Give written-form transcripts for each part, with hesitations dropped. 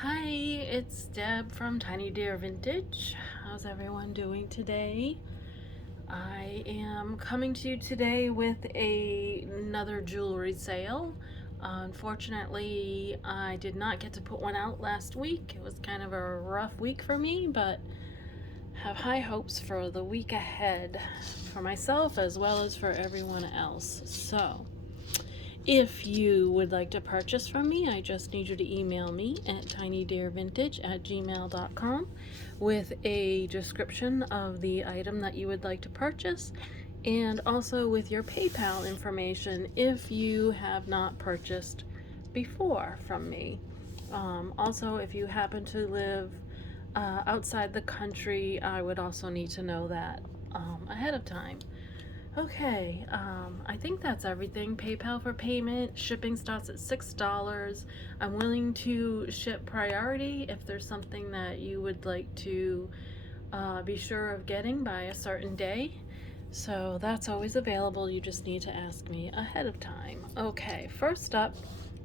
Hi, it's Deb from Tiny Deer Vintage. How's everyone doing today? I am coming to you today with another jewelry sale. Unfortunately, I did not get to put one out last week. It was kind of a rough week for me, but have high hopes for the week ahead for myself as well as for everyone else. So, if you would like to purchase from me, I just need you to email me at tinydeervintage@gmail.com with a description of the item that you would like to purchase and also with your PayPal information if you have not purchased before from me. Also, if you happen to live outside the country, I would also need to know that ahead of time. Okay, I think that's everything. PayPal for payment. Shipping starts at $6. I'm willing to ship priority if there's something that you would like to be sure of getting by a certain day. So that's always available. You just need to ask me ahead of time. Okay, first up,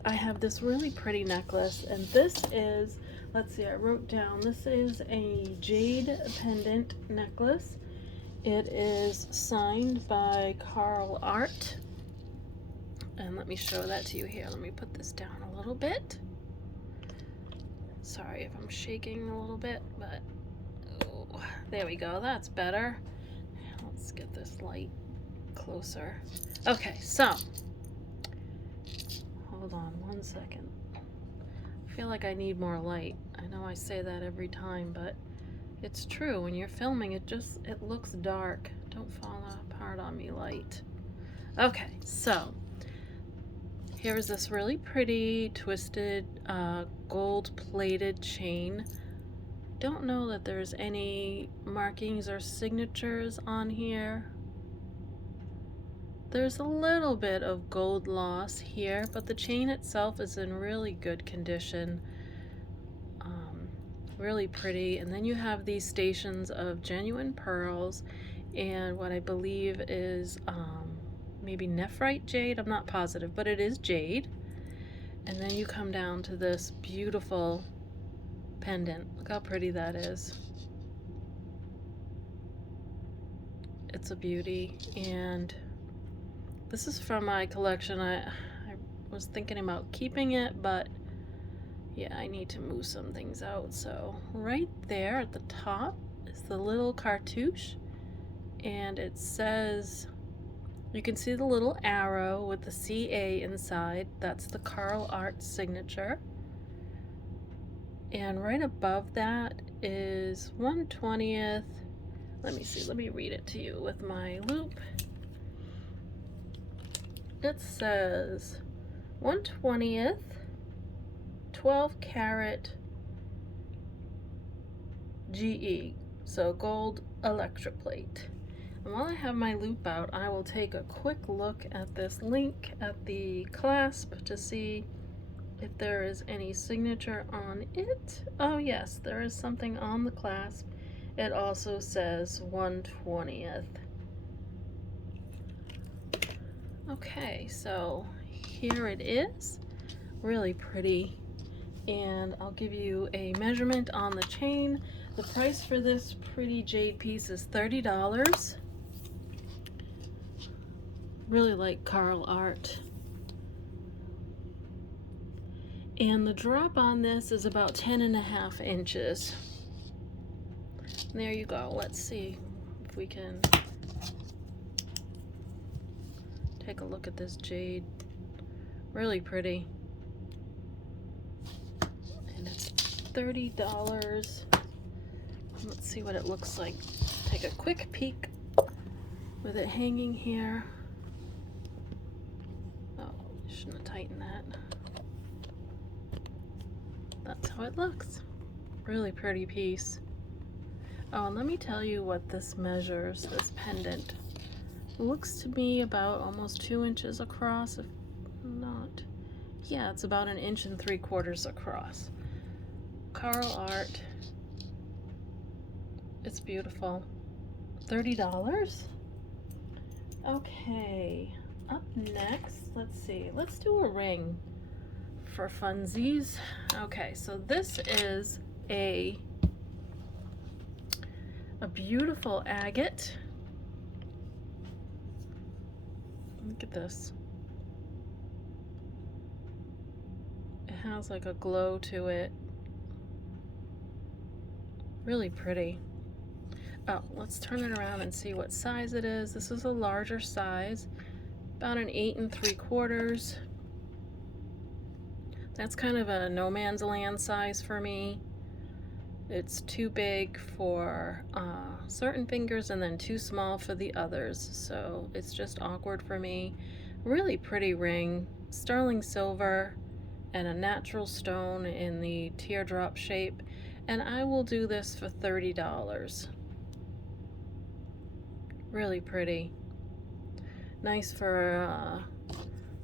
I have this really pretty necklace, and this is, let's see, I wrote down, this is a jade pendant necklace. It is signed by Carl Art. And let me show that to you here. Let me put this down a little bit. Sorry if I'm shaking a little bit, but oh, there we go. That's better. Let's get this light closer. Okay, so hold on one second. I feel like I need more light. I know I say that every time, but it's true. When you're filming, it looks dark. Don't fall apart on me, light. Okay, so here is this really pretty twisted gold-plated chain. Don't know that there's any markings or signatures on here. There's a little bit of gold loss here, but the chain itself is in really good condition. Really pretty. And then you have these stations of genuine pearls and what I believe is maybe nephrite jade. I'm not positive, but it is jade. And then you come down to this beautiful pendant. Look how pretty that is. It's a beauty. And this is from my collection. I was thinking about keeping it, but yeah, I need to move some things out. So right there at the top is the little cartouche, and it says, you can see the little arrow with the CA inside. That's the Carl Art signature. And right above that is 1/20th. Let me see, let me read it to you with my loupe. It says 1/20th 12 karat GE, so gold electroplate. And while I have my loupe out, I will take a quick look at this link at the clasp to see if there is any signature on it. Oh yes, there is something on the clasp. It also says 1/20th. Okay, so here it is. Really pretty. And I'll give you a measurement on the chain. The price for this pretty jade piece is $30. Really like Carl Art. And the drop on this is about 10.5 inches. There you go. Let's see if we can take a look at this jade. Really pretty. And it's $30. Let's see what it looks like. Take a quick peek with it hanging here. Oh, shouldn't have tightened that. That's how it looks. Really pretty piece. Oh, and let me tell you what this measures, this pendant. It looks to me about almost 2 inches across, if not. Yeah, it's about 1.75 inches across. Carl Art. It's beautiful. $30. Okay, up next, let's see. Let's do a ring for funsies. Okay, so this is a beautiful agate. Look at this. It has like a glow to it. Really pretty. Oh, let's turn it around and see what size it is. This is a larger size, about an 8 3/4. That's kind of a no man's land size for me. It's too big for certain fingers and then too small for the others, so it's just awkward for me. Really pretty ring, sterling silver and a natural stone in the teardrop shape, and I will do this for $30. Really pretty. Nice for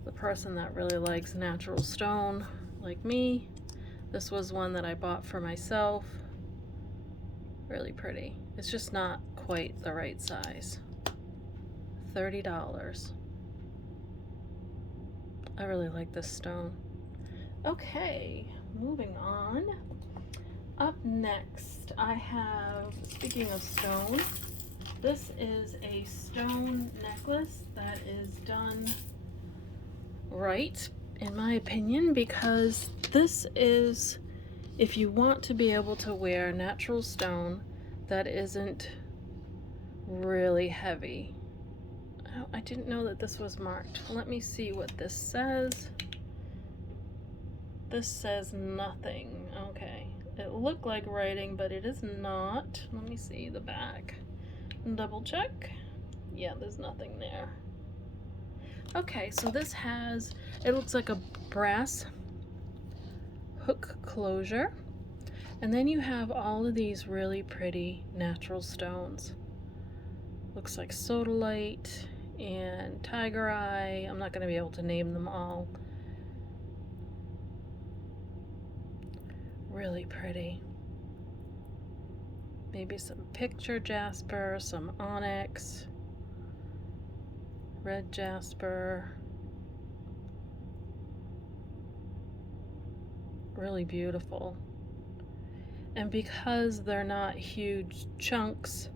the person that really likes natural stone like me. This was one that I bought for myself. Really pretty. It's just not quite the right size. $30. I really like this stone. Okay, moving on. Up next, I have, speaking of stone, this is a stone necklace that is done right, in my opinion, because this is, if you want to be able to wear natural stone that isn't really heavy. Oh, I didn't know that this was marked. Let me see what this says. This says nothing. Okay. It looked like writing, but it is not. Let me see the back. Double check. Yeah, there's nothing there. Okay, so this has, it looks like a brass hook closure. And then you have all of these really pretty natural stones. Looks like sodalite and tiger eye. I'm not going to be able to name them all. Really pretty. Maybe some picture jasper, some onyx, red jasper. Really beautiful. And because they're not huge chunks,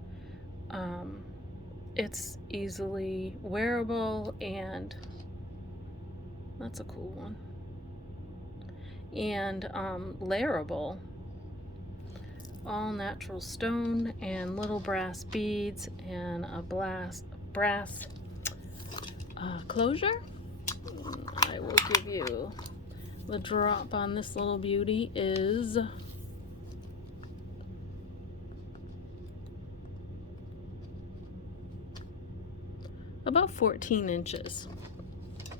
it's easily wearable, and that's a cool one. And layerable. All natural stone and little brass beads and a brass closure. I will give you the drop on this little beauty is about 14 inches.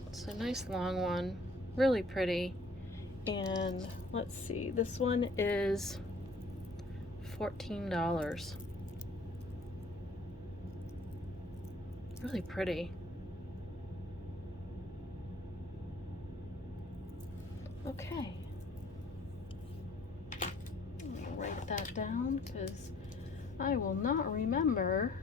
It's a nice long one, really pretty. And let's see, this one is $14. Really pretty. Okay. I'll write that down because I will not remember.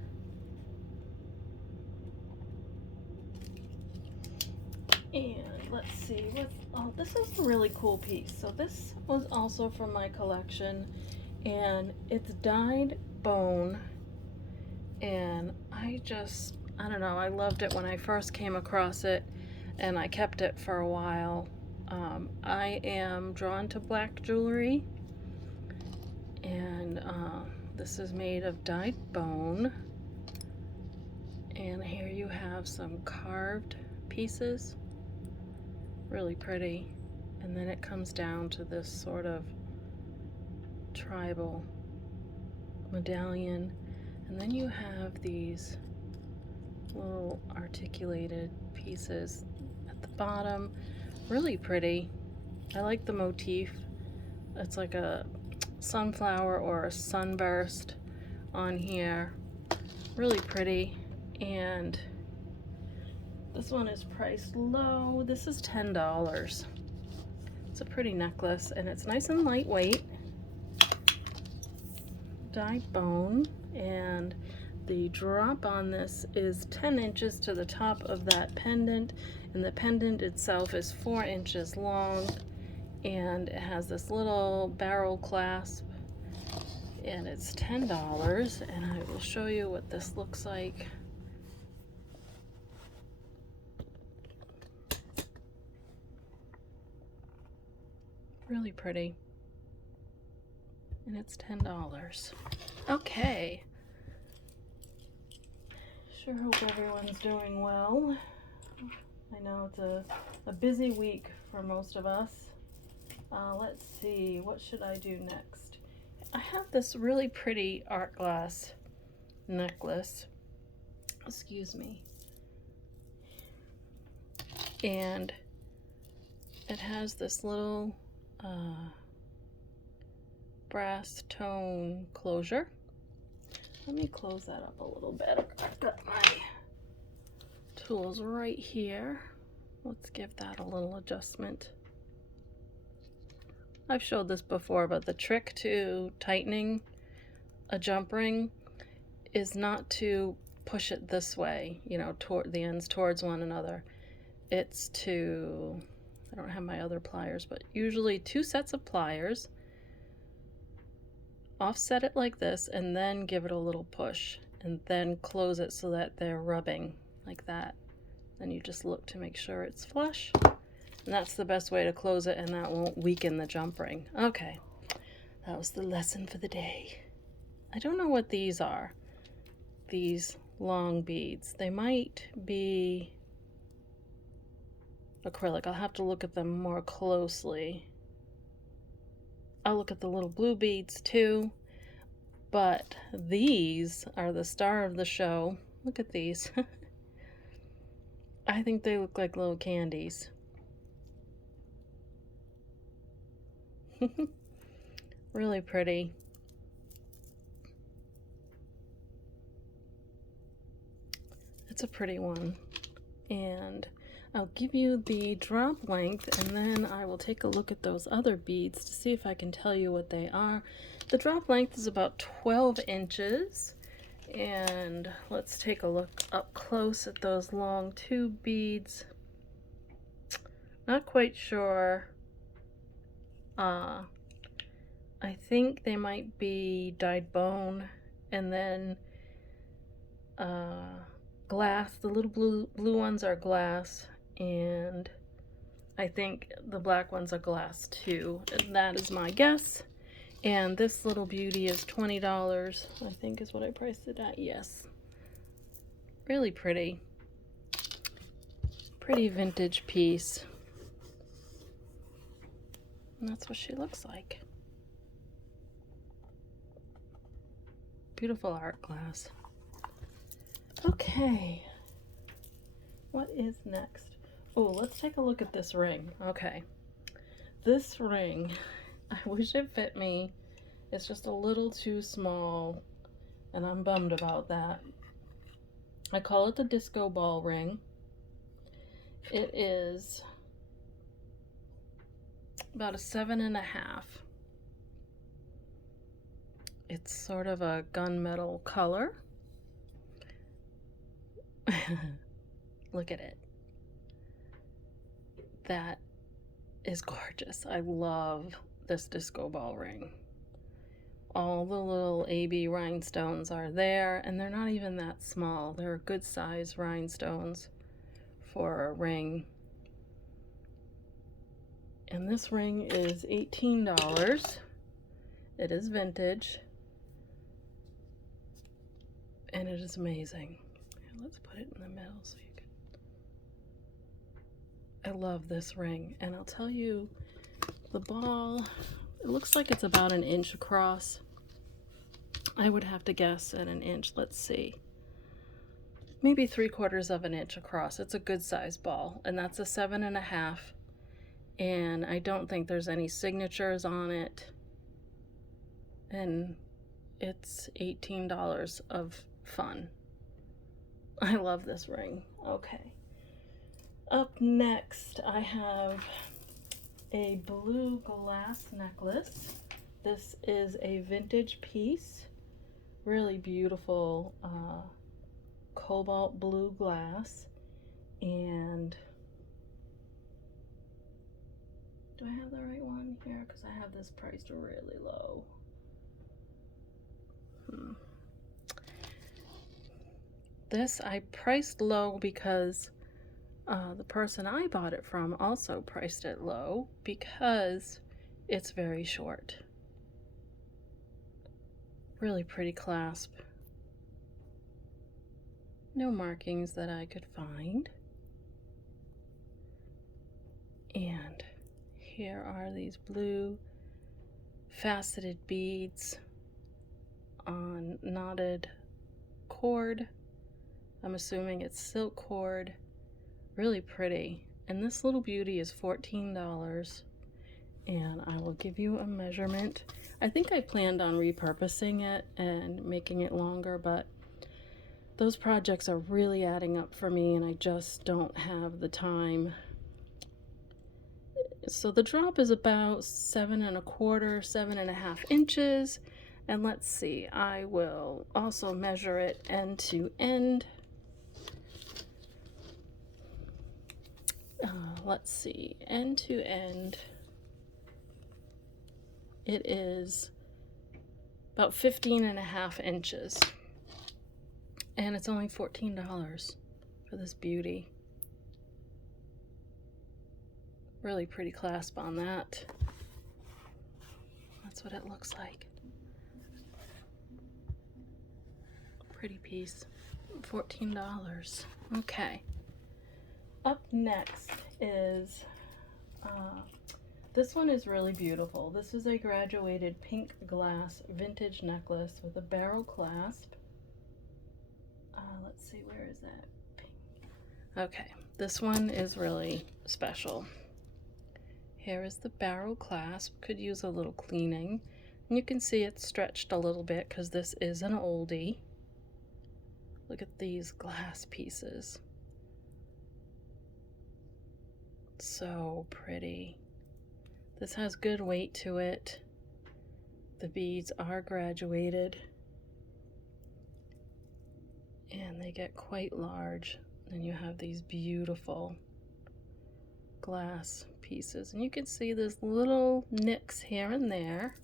And let's see, oh, this is a really cool piece. So this was also from my collection, and it's dyed bone, and I don't know, I loved it when I first came across it, and I kept it for a while. I am drawn to black jewelry, and this is made of dyed bone, and here you have some carved pieces. Really pretty. And then it comes down to this sort of tribal medallion, and then you have these little articulated pieces at the bottom. Really pretty. I like the motif. It's like a sunflower or a sunburst on here. Really pretty. And this one is priced low. This is $10. It's a pretty necklace, and it's nice and lightweight. Dyed bone, and the drop on this is 10 inches to the top of that pendant, and the pendant itself is 4 inches long. and it has this little barrel clasp, and it's $10, and I will show you what this looks like. Really pretty, and it's $10. Okay, sure hope everyone's doing well. I know it's a busy week for most of us. Let's see, what should I do next? I have this really pretty art glass necklace, excuse me, and it has this little brass tone closure. Let me close that up a little bit. I've got my tools right here. Let's give that a little adjustment. I've showed this before, but the trick to tightening a jump ring is not to push it this way, you know, toward the ends towards one another. It's to, I don't have my other pliers, but usually 2 sets of pliers, offset it like this, and then give it a little push, and then close it so that they're rubbing like that. Then you just look to make sure it's flush, and that's the best way to close it, and that won't weaken the jump ring. Okay, that was the lesson for the day. I don't know what these are, these long beads. They might be acrylic. I'll have to look at them more closely. I'll look at the little blue beads too, but these are the star of the show. Look at these. I think they look like little candies. Really pretty. It's a pretty one. And I'll give you the drop length, and then I will take a look at those other beads to see if I can tell you what they are. The drop length is about 12 inches. And let's take a look up close at those long tube beads. Not quite sure. I think they might be dyed bone, and then glass. The little blue ones are glass, and I think the black ones are glass too. And that is my guess. And this little beauty is $20, I think is what I priced it at. Yes. Really pretty. Pretty vintage piece. And that's what she looks like. Beautiful art glass. Okay. What is next? Oh, let's take a look at this ring. Okay. This ring, I wish it fit me. It's just a little too small, and I'm bummed about that. I call it the disco ball ring. It is about a 7.5. It's sort of a gunmetal color. Look at it. That is gorgeous. I love this disco ball ring. All the little AB rhinestones are there, and they're not even that small. They're good size rhinestones for a ring. And this ring is $18. It is vintage, and it is amazing. Here, let's put it in the middle so you can. I love this ring, and I'll tell you, the ball, it looks like it's about an inch across. I would have to guess at an inch. Let's see. Maybe 3/4 of an inch across. It's a good size ball, and that's a 7.5. And I don't think there's any signatures on it. And it's $18 of fun. I love this ring. Okay. Up next, I have a blue glass necklace. This is a vintage piece. Really beautiful cobalt blue glass. And Do I have the right one here? Because I have this priced really low. This I priced low because the person I bought it from also priced it low because it's very short. Really pretty clasp. No markings that I could find. And here are these blue faceted beads on knotted cord. I'm assuming it's silk cord. Really pretty. And this little beauty is $14. And I will give you a measurement. I think I planned on repurposing it and making it longer, but those projects are really adding up for me and I just don't have the time. So the drop is about 7 1/4, 7 1/2 inches. And let's see, I will also measure it end to end. Let's see, end to end, it is about 15 1/2 inches. And it's only $14 for this beauty. Really pretty clasp on that. That's what it looks like. Pretty piece. $14. Okay. Up next is, this one is really beautiful. This is a graduated pink glass vintage necklace with a barrel clasp. Let's see, where is that pink? Okay, this one is really special. Here is the barrel clasp. Could use a little cleaning. And you can see it's stretched a little bit because this is an oldie. Look at these glass pieces. So pretty. This has good weight to it. The beads are graduated. And they get quite large. And you have these beautiful glass pieces. And you can see there's little nicks here and there.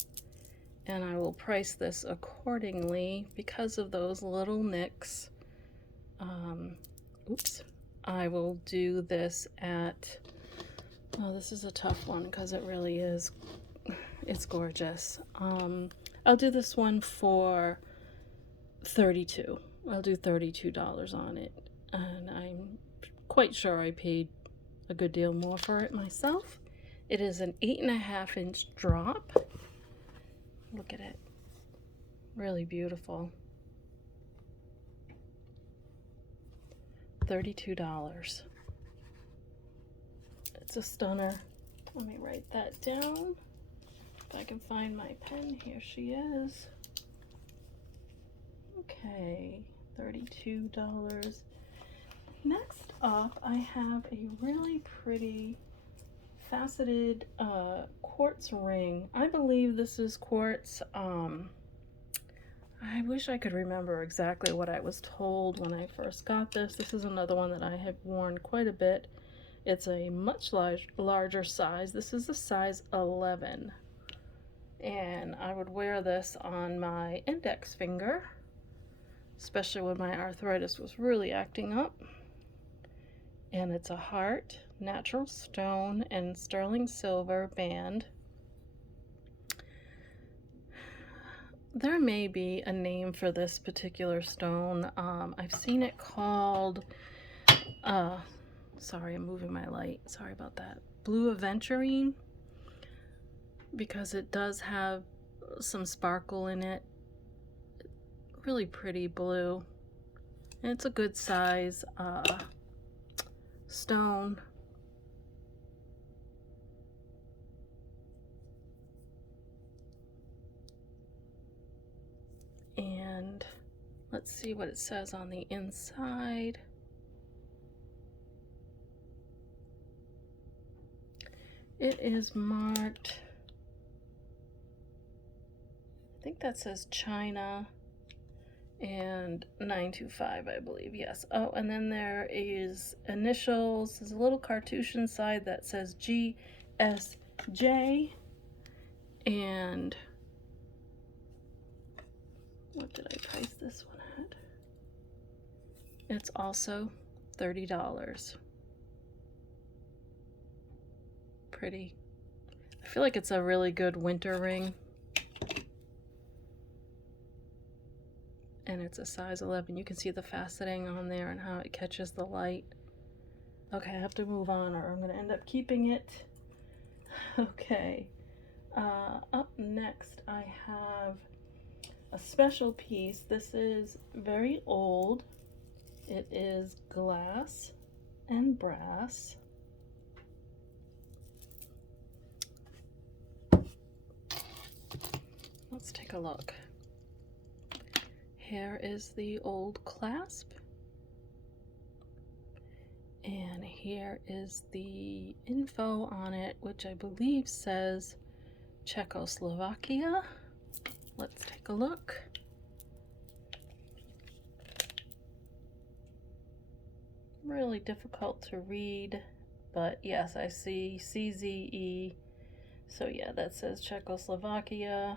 And I will price this accordingly because of those little nicks. Oops. I will do this at, oh, this is a tough one because it really is, it's gorgeous. I'll do this one for $32. I'll do $32 on it. And I'm quite sure I paid a good deal more for it myself. It is an 8 1/2 inch drop. Look at it. Really beautiful. $32. It's a stunner. Let me write that down. If I can find my pen, here she is. Okay, $32. Next up, I have a really pretty faceted quartz ring. I believe this is quartz. I wish I could remember exactly what I was told when I first got this. This is another one that I have worn quite a bit. It's a much larger size. This is a size 11. And I would wear this on my index finger, especially when my arthritis was really acting up. And it's a heart, natural stone, and sterling silver band. There may be a name for this particular stone. I've seen it called, sorry, I'm moving my light. Sorry about that. Blue aventurine, because it does have some sparkle in it. Really pretty blue. And it's a good size stone. And let's see what it says on the inside. It is marked, I think that says China and 925, I believe. Yes. Oh, and then there is initials. There's a little cartouche inside that says GSG. J. And what did I price this one at? It's also $30. Pretty. I feel like it's a really good winter ring. And it's a size 11. You can see the faceting on there and how it catches the light. Okay, I have to move on or I'm going to end up keeping it. Okay. Up next, I have a special piece. This is very old. It is glass and brass. Let's take a look. Here is the old clasp. And here is the info on it, which I believe says Czechoslovakia. Let's take a look. Really difficult to read, but yes, I see CZE. So yeah, that says Czechoslovakia.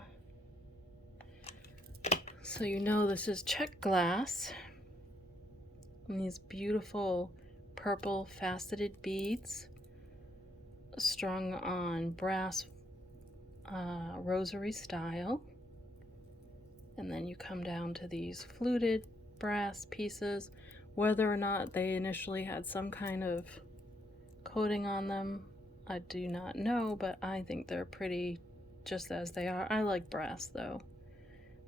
So you know this is Czech glass. And these beautiful purple faceted beads strung on brass rosary style. And then you come down to these fluted brass pieces. Whether or not they initially had some kind of coating on them, I do not know, but I think they're pretty just as they are. I like brass though.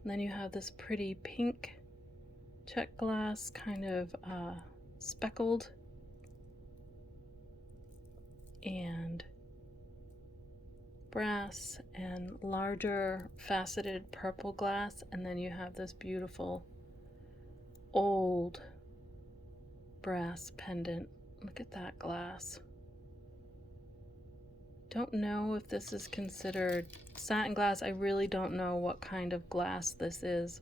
And then you have this pretty pink Czech glass, kind of speckled, and brass and larger faceted purple glass. And then you have this beautiful old brass pendant. Look at that glass. Don't know if this is considered satin glass. I really don't know what kind of glass this is.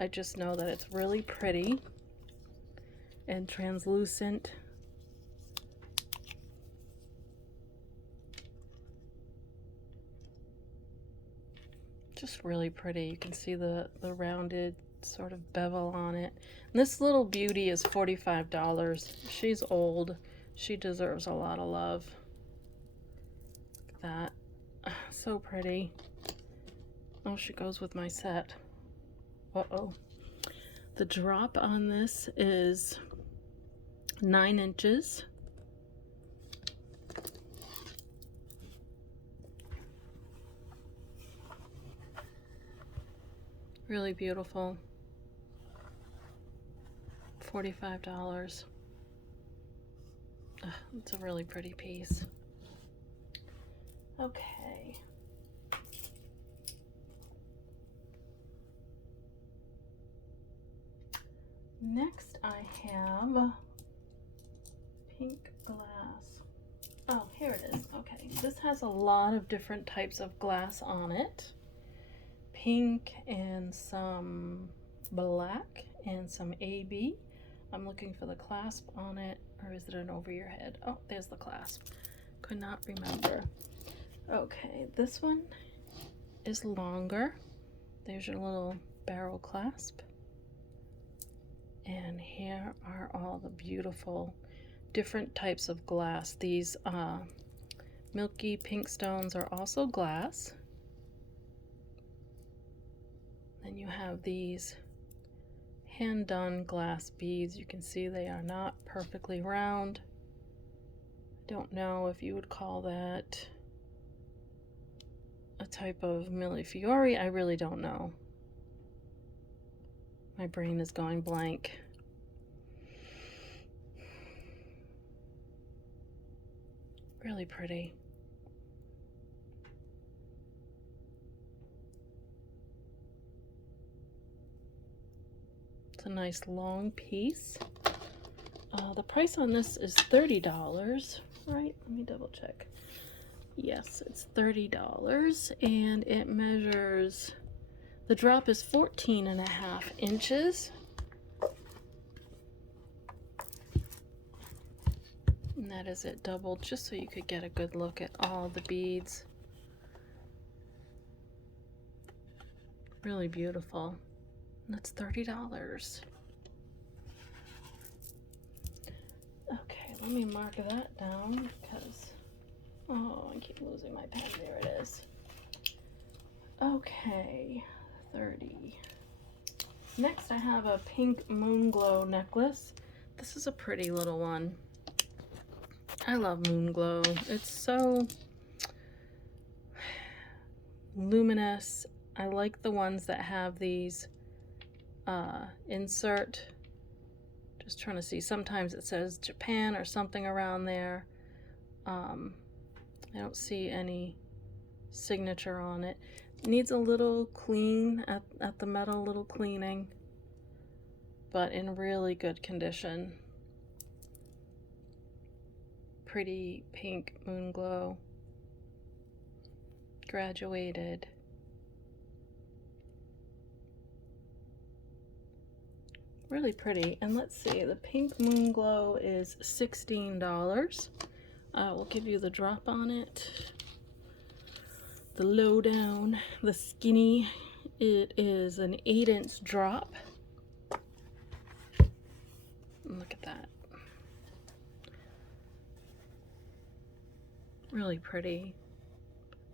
I just know that it's really pretty and translucent. Just really pretty. You can see the rounded sort of bevel on it. And this little beauty is $45. She's old. She deserves a lot of love. Look at that. So pretty. Oh, she goes with my set. Uh-oh. The drop on this is 9 inches. Really beautiful. $45. It's a really pretty piece. Okay. Next I have pink glass. Oh, here it is. Okay, this has a lot of different types of glass on it. Pink and some black and some AB. I'm looking for the clasp on it, or is it an over your head? Oh, there's the clasp. Could not remember. Okay, this one is longer. There's your little barrel clasp. And here are all the beautiful different types of glass. These milky pink stones are also glass. Then you have these hand-done glass beads. You can see they are not perfectly round. I don't know if you would call that a type of millefiori. I really don't know. My brain is going blank. Really pretty. It's a nice long piece. The price on this is $30, right? Let me double check. Yes, it's $30, and it measures, the drop is 14.5 inches. And that that is it doubled, just so you could get a good look at all the beads. Really beautiful. And that's $30. Okay, let me mark that down because, oh, I keep losing my pen. There it is. Okay, 30. Next I have a pink moon glow necklace. This is a pretty little one. I love moon glow. It's so luminous. I like the ones that have these insert. Just trying to see. Sometimes it says Japan or something around there. I don't see any signature on it. Needs a little clean at the metal, a little cleaning, but in really good condition. Pretty pink moon glow. Graduated. Really pretty. And let's see, the pink moon glow is $16. We'll give you the drop on it. The lowdown, the skinny, it is an 8-inch drop. Look at that. Really pretty.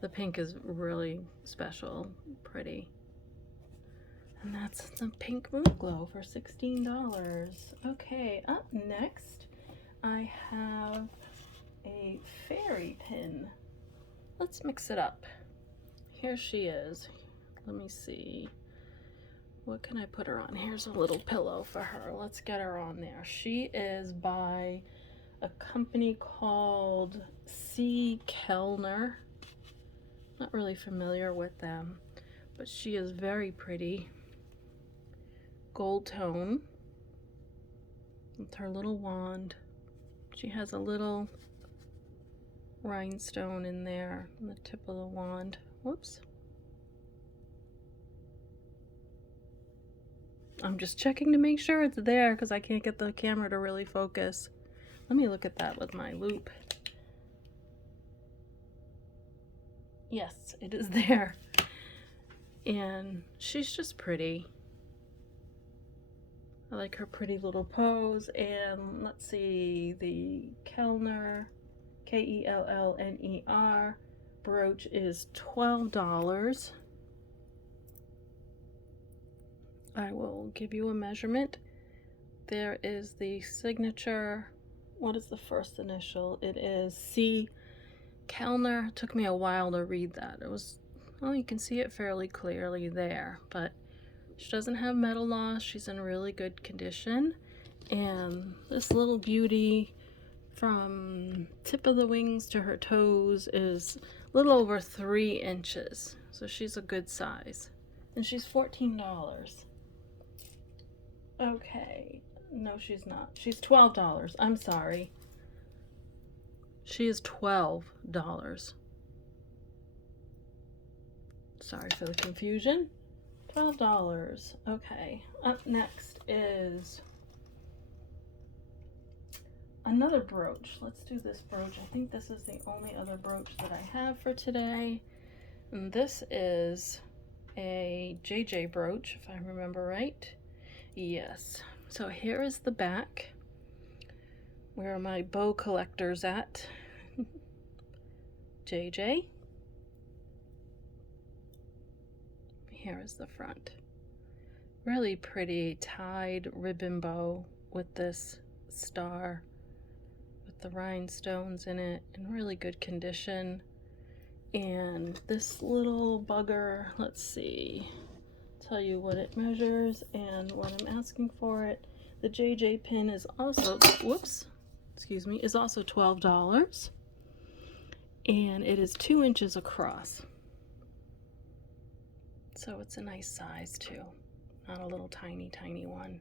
The pink is really special, pretty. And that's the pink moon glow for $16. Okay, up next I have a fairy pin. Let's mix it up. Here she is. Let me see. What can I put her on? Here's a little pillow for her. Let's get her on there. She is by a company called C. Kellner. Not really familiar with them, but she is very pretty. Gold tone with her little wand. She has a little rhinestone in there on the tip of the wand. Whoops. I'm just checking to make sure it's there because I can't get the camera to really focus. Let me look at that with my loupe. Yes, it is there. And she's just pretty. I like her pretty little pose. And let's see, the Kellner, Kellner brooch is $12. I will give you a measurement. There is the signature. What is the first initial? It is C. Kellner. It took me a while to read that. It was, well, you can see it fairly clearly there, but she doesn't have metal loss. She's in really good condition. And this little beauty, from tip of the wings to her toes, is a little over 3 inches. So she's a good size. And she's $14. Okay. No, she's not. She's $12. I'm sorry. She is $12. Sorry for the confusion. $12. Okay. Up next is another brooch. Let's do this brooch. I think this is the only other brooch that I have for today. And this is a JJ brooch, if I remember right. Yes. So here is the back. Where are my bow collectors at? JJ. Here is the front. Really pretty tied ribbon bow with this star with the rhinestones in it, in really good condition. And this little bugger, let's see, tell you what it measures and what I'm asking for it. The JJ pin is also, whoops, excuse me, is also $12. And it is 2 inches across. So it's a nice size too. Not a little tiny, tiny one.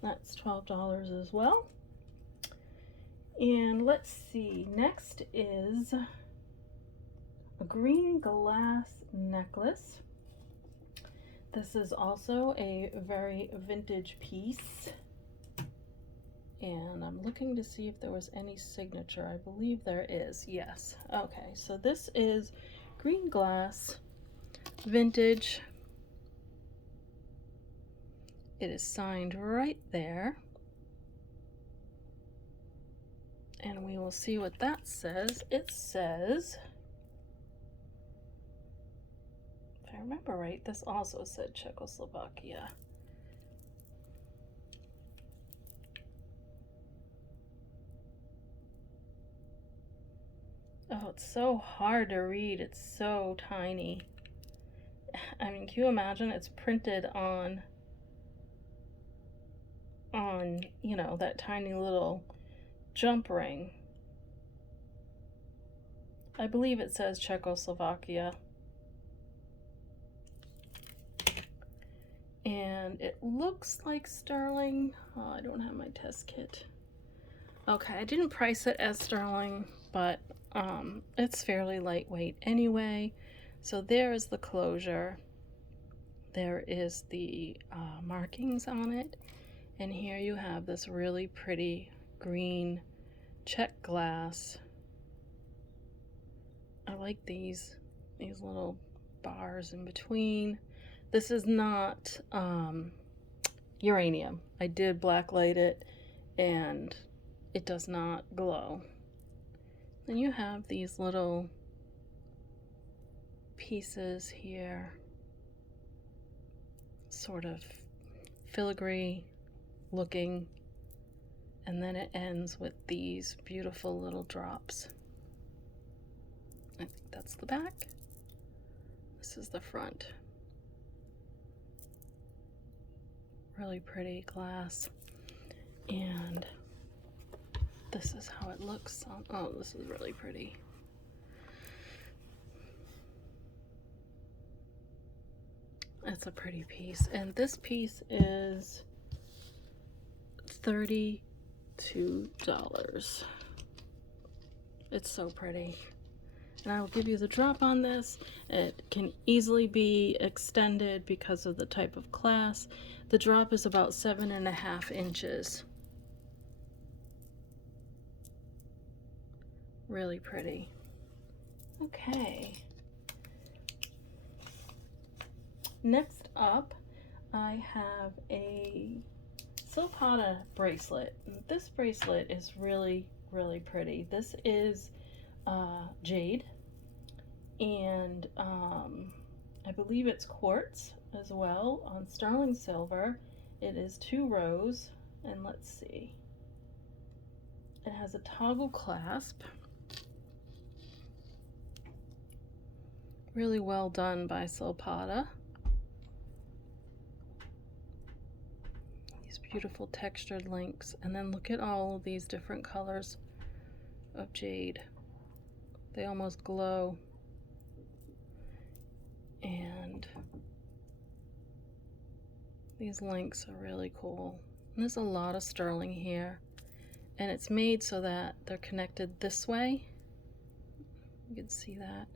That's $12 as well. And let's see, next is a green glass necklace. This is also a very vintage piece. And I'm looking to see if there was any signature. I believe there is. Yes. Okay, so this is green glass, vintage. It is signed right there. And we will see what that says. It says, if I remember right, this also said Czechoslovakia. Oh, it's so hard to read. It's so tiny. I mean, can you imagine? It's printed on, you know, that tiny little jump ring. I believe it says Czechoslovakia. And it looks like sterling. Oh, I don't have my test kit. Okay, I didn't price it as sterling, but it's fairly lightweight anyway. So there is the closure. There is the markings on it. And here you have this really pretty green Czech glass. I like these little bars in between. This is not uranium. I did blacklight it and it does not glow. Then you have these little pieces here, sort of filigree looking, and then it ends with these beautiful little drops. I think that's the back. This is the front. Really pretty glass. And this is how it looks on, oh, this is really pretty. It's a pretty piece. And this piece is $32. It's so pretty. And I will give you the drop on this. It can easily be extended because of the type of glass. The drop is about 7.5 inches. Really pretty. Okay. Next up, I have a Silpada bracelet. This bracelet is really, really pretty. This is jade, and I believe it's quartz as well on sterling silver. It is 2 rows, and let's see. It has a toggle clasp. Really well done by Silpada. These beautiful textured links, and then look at all of these different colors of jade. They almost glow. And these links are really cool. And there's a lot of sterling here. And it's made so that they're connected this way. You can see that.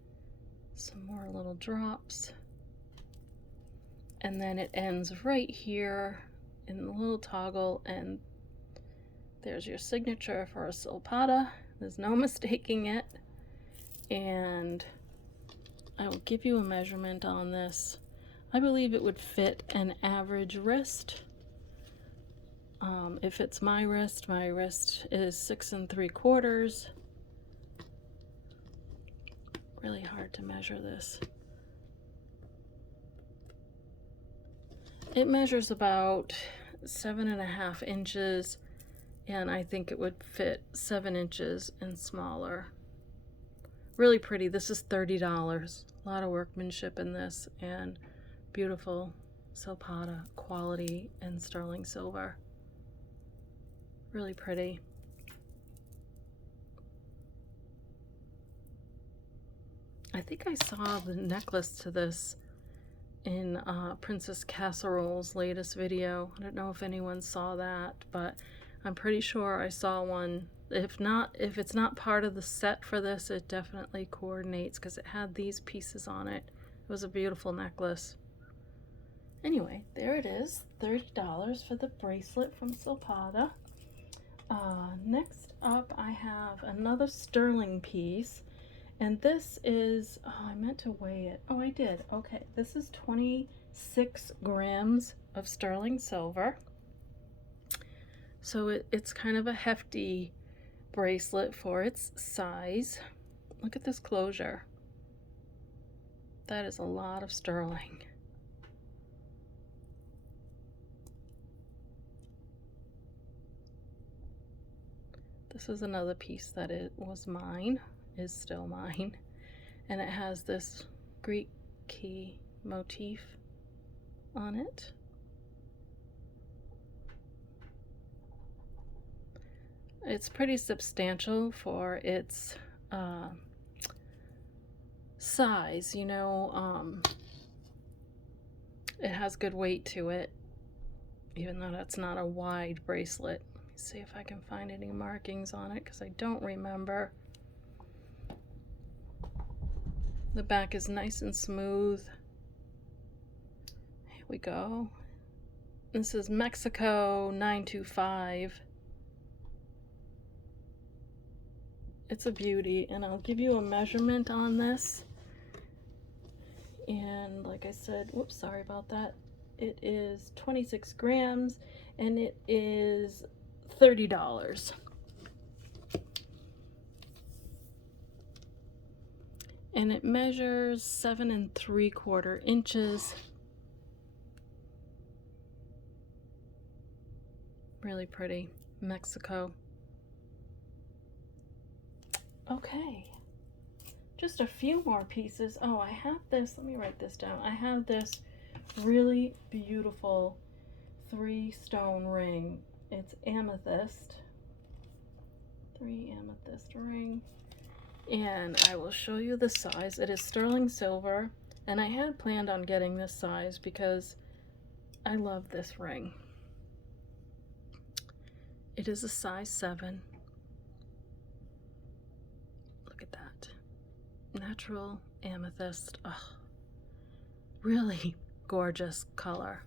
Some more little drops. And then it ends right here in the little toggle, and there's your signature for a Silpada. There's no mistaking it. And I will give you a measurement on this. I believe it would fit an average wrist. If it's my wrist is 6 3/4. Really hard to measure this. It measures about 7.5 inches, and I think it would fit 7 inches and smaller. Really pretty. This is $30. A lot of workmanship in this, and beautiful Silpada quality and sterling silver. Really pretty. I think I saw the necklace to this in Princess Casserole's latest video. I don't know if anyone saw that, but I'm pretty sure I saw one. If it's not part of the set for this, it definitely coordinates because it had these pieces on it. It was a beautiful necklace. Anyway, there it is, $30 for the bracelet from Silpada. Next up, I have another sterling piece, and this is, oh, I meant to weigh it. Oh, I did. Okay, this is 26 grams of sterling silver. So it's kind of a hefty bracelet for its size. Look at this closure. That is a lot of sterling. This is another piece that it was mine, is still mine, and it has this Greek key motif on it. It's pretty substantial for its size, you know. It has good weight to it, even though that's not a wide bracelet. See if I can find any markings on it, because I don't remember. The back is nice and smooth. Here we go. This is Mexico 925. It's a beauty, and I'll give you a measurement on this. And like I said, whoops, sorry about that. It is 26 grams, and it is $30. And it measures 7 3/4 inches. Really pretty. Mexico. Okay. Just a few more pieces. Oh, I have this. Let me write this down. I have this really beautiful 3-stone ring. It's amethyst. 3 amethyst ring. And I will show you the size. It is sterling silver. And I had planned on getting this size because I love this ring. It is a size 7. Look at that. Natural amethyst. Oh, really gorgeous color.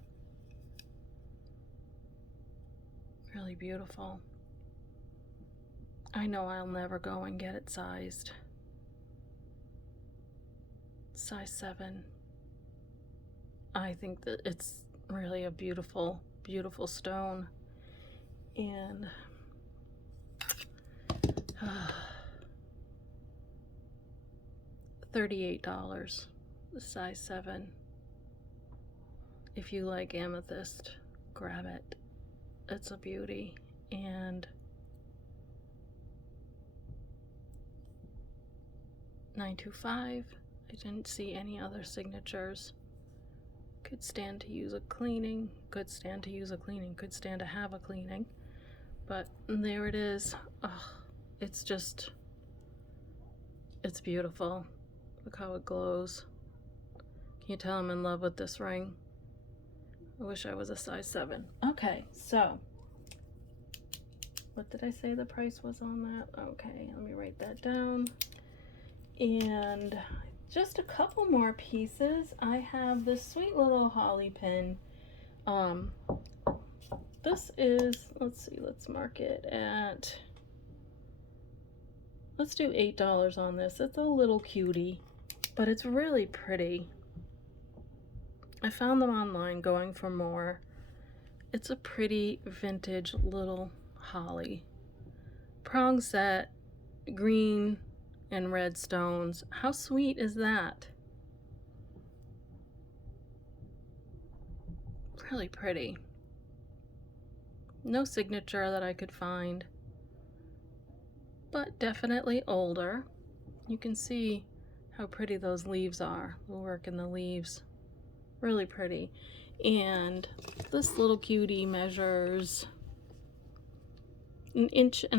Really beautiful. I know I'll never go and get it sized. Size 7. I think that it's really a beautiful, beautiful stone. And $38, the size 7. If you like amethyst, grab it. It's a beauty. And $925. I didn't see any other signatures. Could stand to use a cleaning, could stand to use a cleaning, could stand to have a cleaning. But there it is. Oh, it's just, it's beautiful. Look how it glows. Can you tell I'm in love with this ring? I wish I was a size 7. Okay, so what did I say the price was on that? Okay, let me write that down. And just a couple more pieces. I have this sweet little holly pin. This is, let's see, let's mark it at, let's do $8 on this. It's a little cutie, but it's really pretty. I found them online going for more. It's a pretty vintage little holly. Prong set, green and red stones. How sweet is that? Really pretty. No signature that I could find, but definitely older. You can see how pretty those leaves are, the work in the leaves. Really pretty. And this little cutie measures 1.5 inches.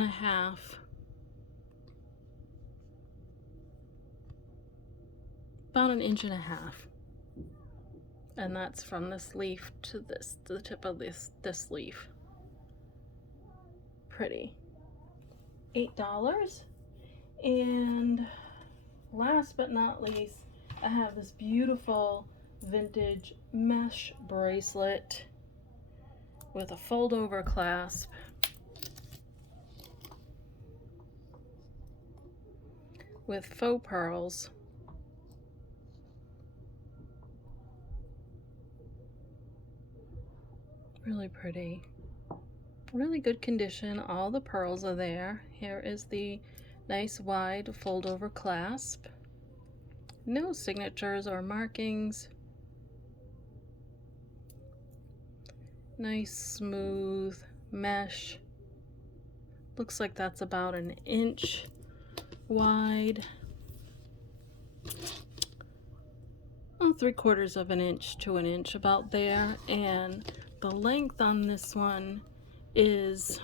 About 1.5 inches. And that's from this leaf to this, to the tip of this leaf. Pretty. $8. And last but not least, I have this beautiful vintage mesh bracelet with a fold over clasp. with faux pearls. Really pretty. Really good condition. All the pearls are there. Here is the nice wide fold over clasp. No signatures or markings. Nice smooth mesh. Looks like that's about an inch wide. Oh, 3/4 of an inch to an inch, about there. And the length on this one is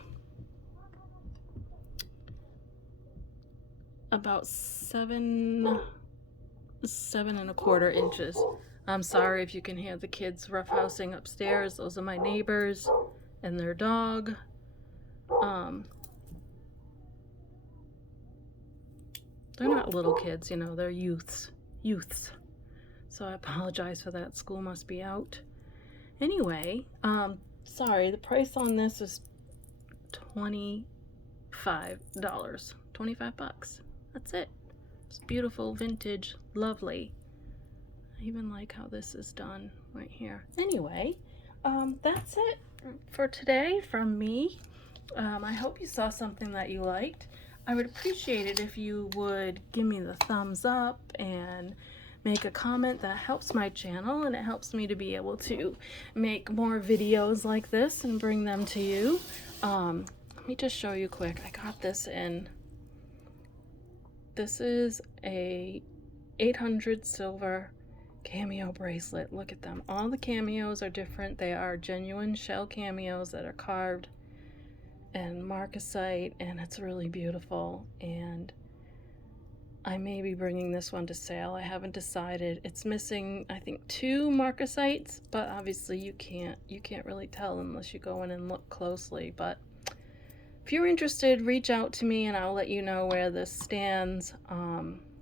about 7.25 inches. I'm sorry if you can hear the kids roughhousing upstairs. Those are my neighbors and their dog. They're not little kids, you know, they're youths. So I apologize for that. School must be out. Anyway, sorry, the price on this is $25. 25 bucks. That's it. It's beautiful, vintage, lovely. I even like how this is done right here. Anyway, that's it for today from me. I hope you saw something that you liked. I would appreciate it if you would give me the thumbs up and make a comment. That helps my channel and it helps me to be able to make more videos like this and bring them to you. Let me just show you quick. I got this in. This is a 800 silver cameo bracelet. Look at them. All the cameos are different. They are genuine shell cameos that are carved and marcasite, and it's really beautiful. And I may be bringing this one to sale. I haven't decided. It's missing, I think, 2 marcasites, but obviously you can't really tell unless you go in and look closely. But if you're interested, reach out to me and I'll let you know where this stands.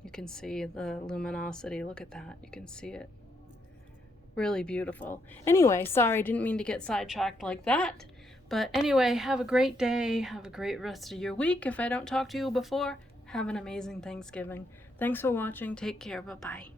You can see the luminosity. Look at that. You can see it. Really beautiful. Anyway, sorry, didn't mean to get sidetracked like that. But anyway, have a great day. Have a great rest of your week. If I don't talk to you before, have an amazing Thanksgiving. Thanks for watching. Take care. Bye-bye.